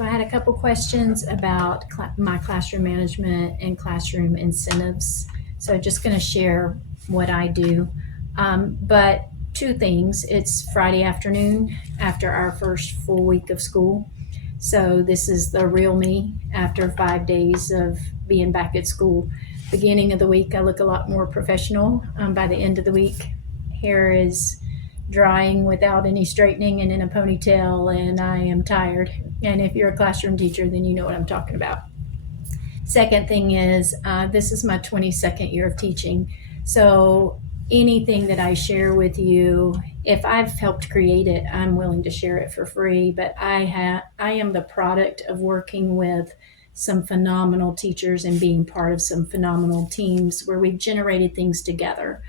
So I had a couple questions about my classroom management and classroom incentives. So just going to share what I do. But two things. It's Friday afternoon after our first full week of school. So this is the real me after 5 days of being back at school. Beginning of the week, I look a lot more professional. By the end of the week, hair is drying without any straightening and in a ponytail, and I am tired. And if you're a classroom teacher, then you know what I'm talking about. Second thing is, this is my 22nd year of teaching. So anything that I share with you, if I've helped create it, I'm willing to share it for free. But I am the product of working with some phenomenal teachers and being part of some phenomenal teams where we've generated things together.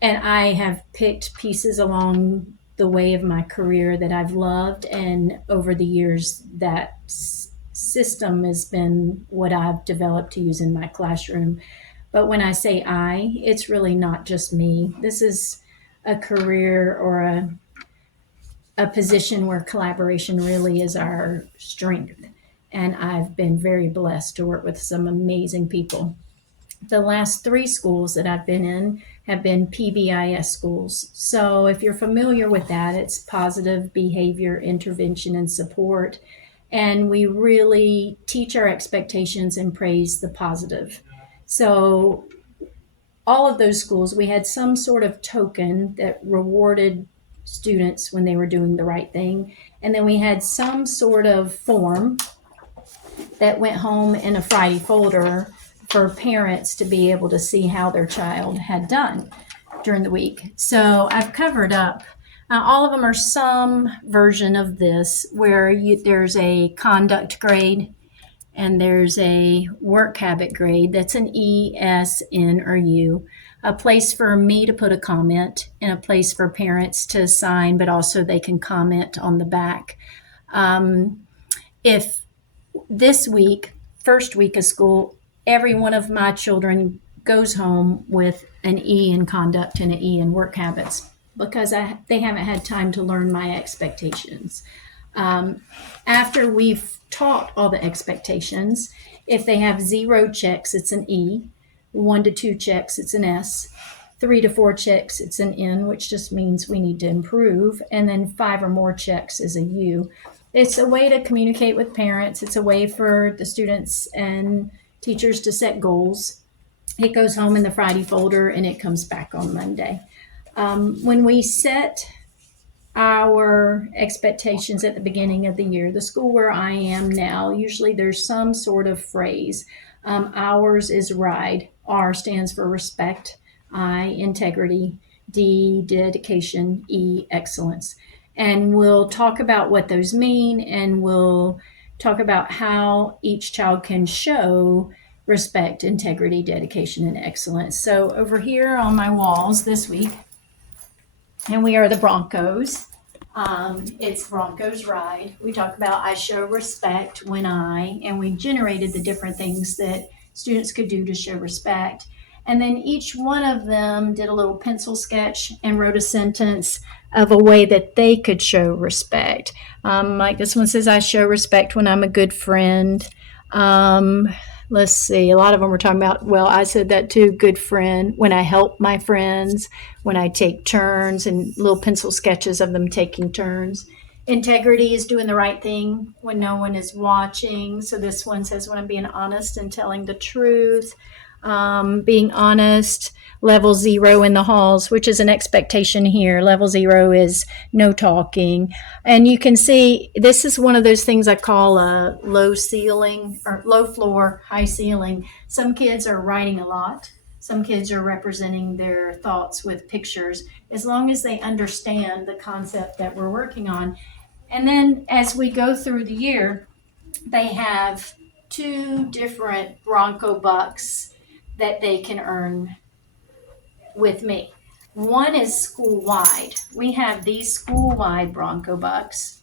And I have picked pieces along the way of my career that I've loved, and over the years, that system has been what I've developed to use in my classroom. But when I say it's really not just me. This is a career or a position where collaboration really is our strength. And I've been very blessed to work with some amazing people. The last three schools that I've been in have been PBIS schools. So if you're familiar with that, it's positive behavior intervention and support. And we really teach our expectations and praise the positive. So all of those schools, we had some sort of token that rewarded students when they were doing the right thing. And then we had some sort of form that went home in a Friday folder for parents to be able to see how their child had done during the week. So I've covered up. All of them are some version of this where there's a conduct grade and there's a work habit grade. That's an E, S, N, or U. A place for me to put a comment and a place for parents to sign, but also they can comment on the back. If this week, first week of school, every one of my children goes home with an E in conduct and an E in work habits because they haven't had time to learn my expectations. After we've taught all the expectations, if they have 0 checks, it's an E. 1 to 2 checks, it's an S. 3 to 4 checks, it's an N, which just means we need to improve. And then 5 or more checks is a U. It's a way to communicate with parents. It's a way for the students and teachers to set goals. It goes home in the Friday folder and it comes back on Monday. When we set our expectations at the beginning of the year, the school where I am now, usually there's some sort of phrase. Ours is RIDE. R stands for respect, I, integrity, D, dedication, E, excellence. And we'll talk about what those mean, and we'll talk about how each child can show respect, integrity, dedication, and excellence. So over here on my walls this week, and we are the Broncos. It's Broncos Ride. We talk about I show respect when and we generated the different things that students could do to show respect. And then each one of them did a little pencil sketch and wrote a sentence of a way that they could show respect. Like this one says, I show respect when I'm a good friend. Let's see, a lot of them were talking about, well, I said that too, good friend, when I help my friends, when I take turns, and little pencil sketches of them taking turns. Integrity is doing the right thing when no one is watching. So this one says when I'm being honest and telling the truth. Being honest, level 0 in the halls, which is an expectation here. Level 0 is no talking. And you can see this is one of those things I call a low ceiling or low floor, high ceiling. Some kids are writing a lot. Some kids are representing their thoughts with pictures, as long as they understand the concept that we're working on. And then as we go through the year, they have 2 different Bronco bucks that they can earn with me. One is school-wide. We have these school-wide Bronco bucks,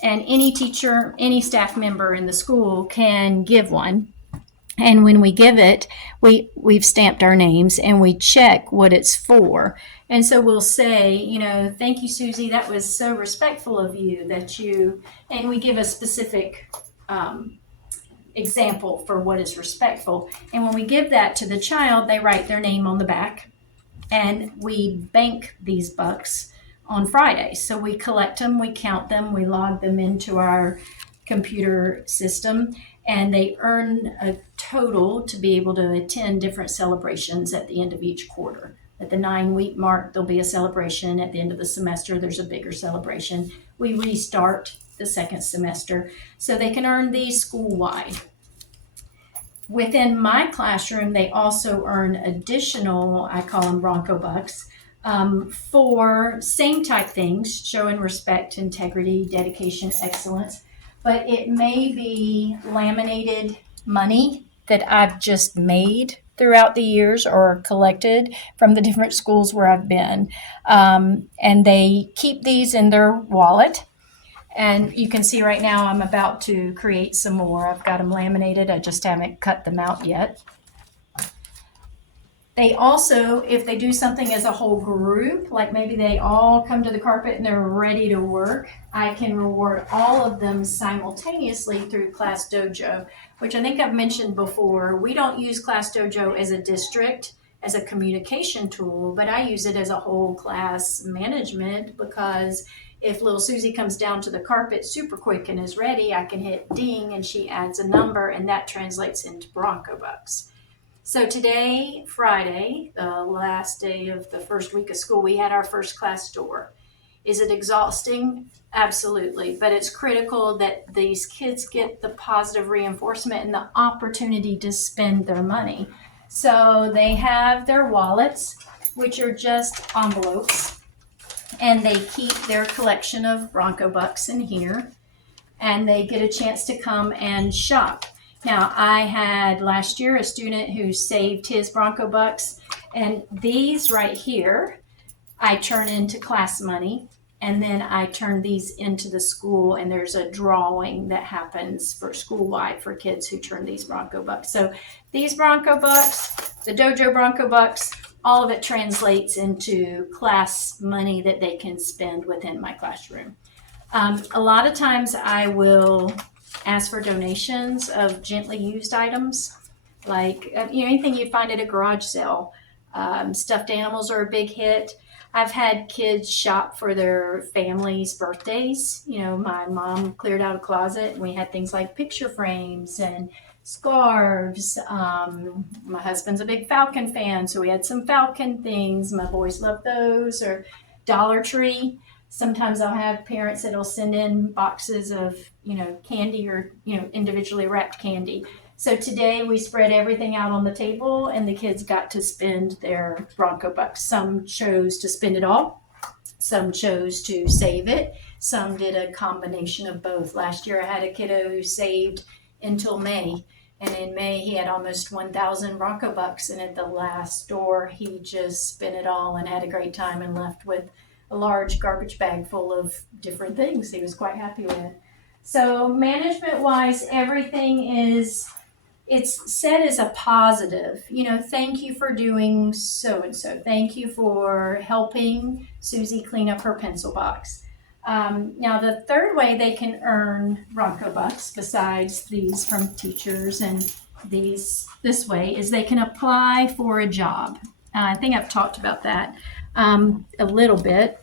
and any teacher, any staff member in the school can give one. And when we give it, we've stamped our names and we check what it's for. And so we'll say, thank you, Susie. That was so respectful of you and we give a specific example for what is respectful. And when we give that to the child, they write their name on the back, and we bank these bucks on Friday. So we collect them, we count them, we log them into our computer system, and they earn a total to be able to attend different celebrations at the end of each quarter. At the 9-week mark, there'll be a celebration. At the end of the semester, there's a bigger celebration. We restart the second semester, so they can earn these school-wide. Within my classroom, they also earn additional, I call them Bronco Bucks, for same type things, showing respect, integrity, dedication, excellence. But it may be laminated money that I've just made throughout the years or collected from the different schools where I've been. And they keep these in their wallet. And you can see right now I'm about to create some more. I've got them laminated. I just haven't cut them out yet. They also, if they do something as a whole group, like maybe they all come to the carpet and they're ready to work, I can reward all of them simultaneously through Class Dojo, which I think I've mentioned before. We don't use Class Dojo as a district, as a communication tool, but I use it as a whole class management, because if little Susie comes down to the carpet super quick and is ready, I can hit ding and she adds a number, and that translates into Bronco Bucks. So today, Friday, the last day of the first week of school, we had our first class tour. Is it exhausting? Absolutely. But it's critical that these kids get the positive reinforcement and the opportunity to spend their money. So they have their wallets, which are just envelopes, and they keep their collection of Bronco Bucks in here, and they get a chance to come and shop. Now, I had last year a student who saved his Bronco Bucks, and these right here, I turn into class money, and then I turn these into the school, and there's a drawing that happens for school-wide for kids who turn these Bronco Bucks. So these Bronco Bucks, the Dojo Bronco Bucks, all of it translates into class money that they can spend within my classroom. A lot of times I will ask for donations of gently used items, like anything you'd find at a garage sale. Stuffed animals are a big hit. I've had kids shop for their family's birthdays. My mom cleared out a closet and we had things like picture frames and scarves. My husband's a big Falcon fan, so we had some Falcon things. My boys love those. Or Dollar Tree. Sometimes I'll have parents that'll send in boxes of, candy or, individually wrapped candy. So today we spread everything out on the table and the kids got to spend their Bronco Bucks. Some chose to spend it all. Some chose to save it. Some did a combination of both. Last year I had a kiddo who saved until May. And in May he had almost 1,000 Bronco Bucks. And at the last store he just spent it all and had a great time and left with a large garbage bag full of different things he was quite happy with. So management-wise, everything it's said as a positive. Thank you for doing so-and-so. Thank you for helping Susie clean up her pencil box. Now, the third way they can earn Bronco Bucks, besides these from teachers and this way, is they can apply for a job. I think I've talked about that a little bit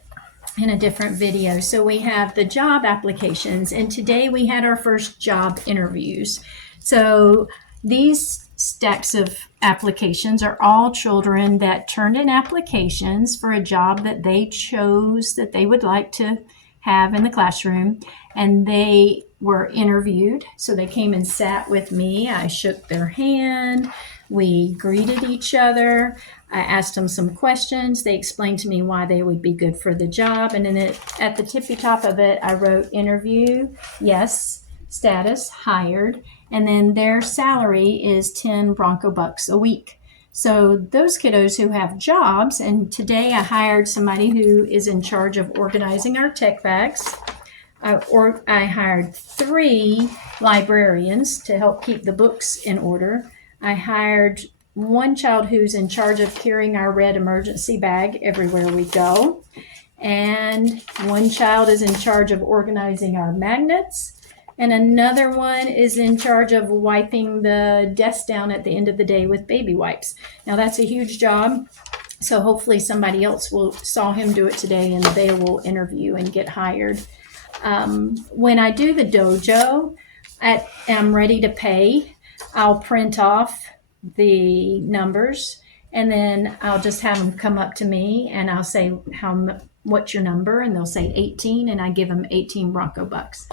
in a different video. So we have the job applications, and today we had our first job interviews. So these stacks of applications are all children that turned in applications for a job that they chose that they would like to have in the classroom, and they were interviewed. So they came and sat with me. I shook their hand. We greeted each other. I asked them some questions. They explained to me why they would be good for the job. And then at the tippy top of it, I wrote interview, yes, status, hired. And then their salary is 10 Bronco Bucks a week. So those kiddos who have jobs, and today I hired somebody who is in charge of organizing our tech bags. I hired 3 librarians to help keep the books in order. I hired one child who's in charge of carrying our red emergency bag everywhere we go. And one child is in charge of organizing our magnets. And another one is in charge of wiping the desk down at the end of the day with baby wipes. Now that's a huge job. So hopefully somebody else saw him do it today and they will interview and get hired. When I do the dojo, I'm ready to pay. I'll print off the numbers and then I'll just have them come up to me and I'll say, what's your number? And they'll say 18 and I give them 18 Bronco bucks.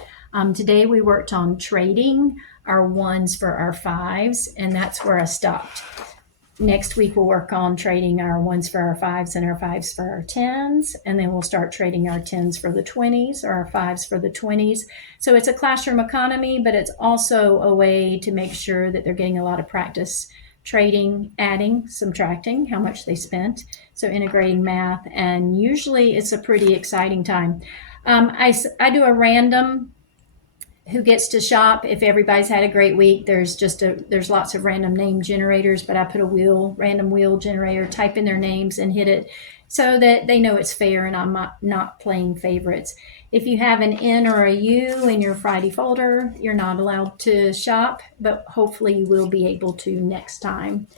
Today we worked on trading our ones for our fives and that's where I stopped. Next week we'll work on trading our ones for our fives and our fives for our tens, and then we'll start trading our tens for the 20s or our fives for the 20s. So it's a classroom economy, but it's also a way to make sure that they're getting a lot of practice trading, adding, subtracting, how much they spent. So integrating math, and usually it's a pretty exciting time. I do a random who gets to shop. If everybody's had a great week, there's lots of random name generators, but I put a random wheel generator, type in their names and hit it so that they know it's fair and I'm not playing favorites. If you have an N or a U in your Friday folder, you're not allowed to shop, but hopefully you will be able to next time.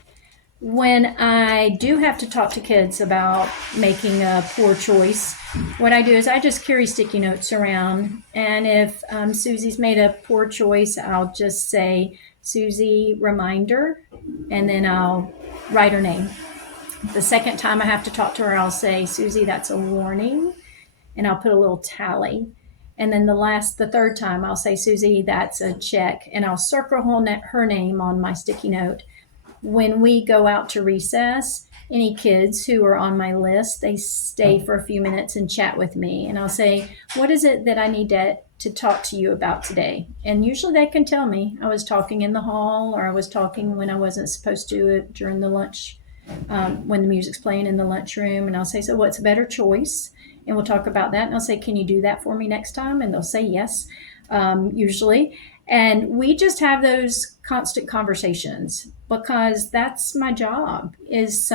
When I do have to talk to kids about making a poor choice, what I do is I just carry sticky notes around. And if Susie's made a poor choice, I'll just say, Susie, reminder, and then I'll write her name. The second time I have to talk to her, I'll say, Susie, that's a warning, and I'll put a little tally. And then the third time, I'll say, Susie, that's a check, and I'll circle her name on my sticky note. When we go out to recess, any kids who are on my list, they stay for a few minutes and chat with me. And I'll say, what is it that I need to talk to you about today? And usually they can tell me. I was talking in the hall, or I was talking when I wasn't supposed to during the lunch, when the music's playing in the lunchroom. And I'll say, so what's a better choice? And we'll talk about that. And I'll say, can you do that for me next time? And they'll say yes, usually. And we just have those constant conversations because that's my job. This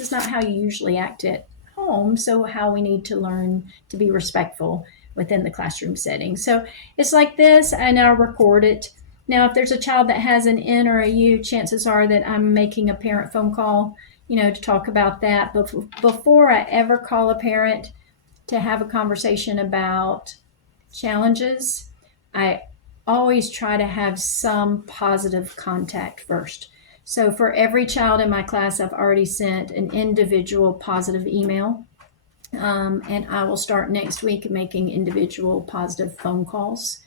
is not how you usually act at home. So how we need to learn to be respectful within the classroom setting. So it's like this, and I'll record it. Now, if there's a child that has an N or a U, chances are that I'm making a parent phone call, to talk about that. But before I ever call a parent to have a conversation about challenges, I always try to have some positive contact first. So for every child in my class, I've already sent an individual positive email. And I will start next week making individual positive phone calls,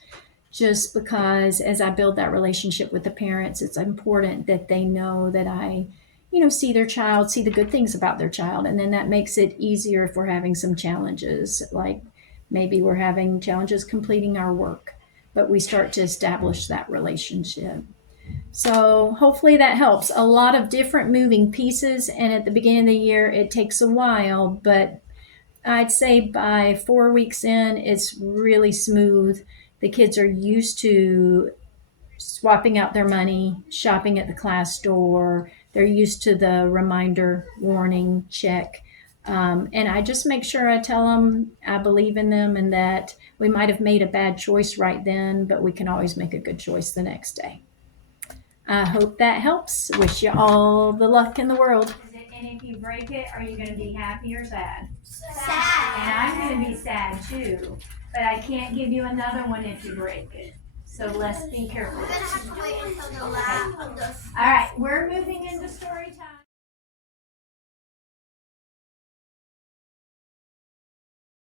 just because as I build that relationship with the parents, it's important that they know that I, see their child, see the good things about their child. And then that makes it easier if we're having some challenges, like maybe we're having challenges completing our work, but we start to establish that relationship. So hopefully that helps. A lot of different moving pieces, and at the beginning of the year, it takes a while, but I'd say by 4 weeks in, it's really smooth. The kids are used to swapping out their money, shopping at the class store. They're used to the reminder, warning, check. And I just make sure I tell them I believe in them and that we might have made a bad choice right then, but we can always make a good choice the next day. I hope that helps. Wish you all the luck in the world. And if you break it, are you going to be happy or sad? Sad. And I'm going to be sad too, but I can't give you another one if you break it. So let's be careful. We're gonna have to wait until the last. All right, we're moving into story time.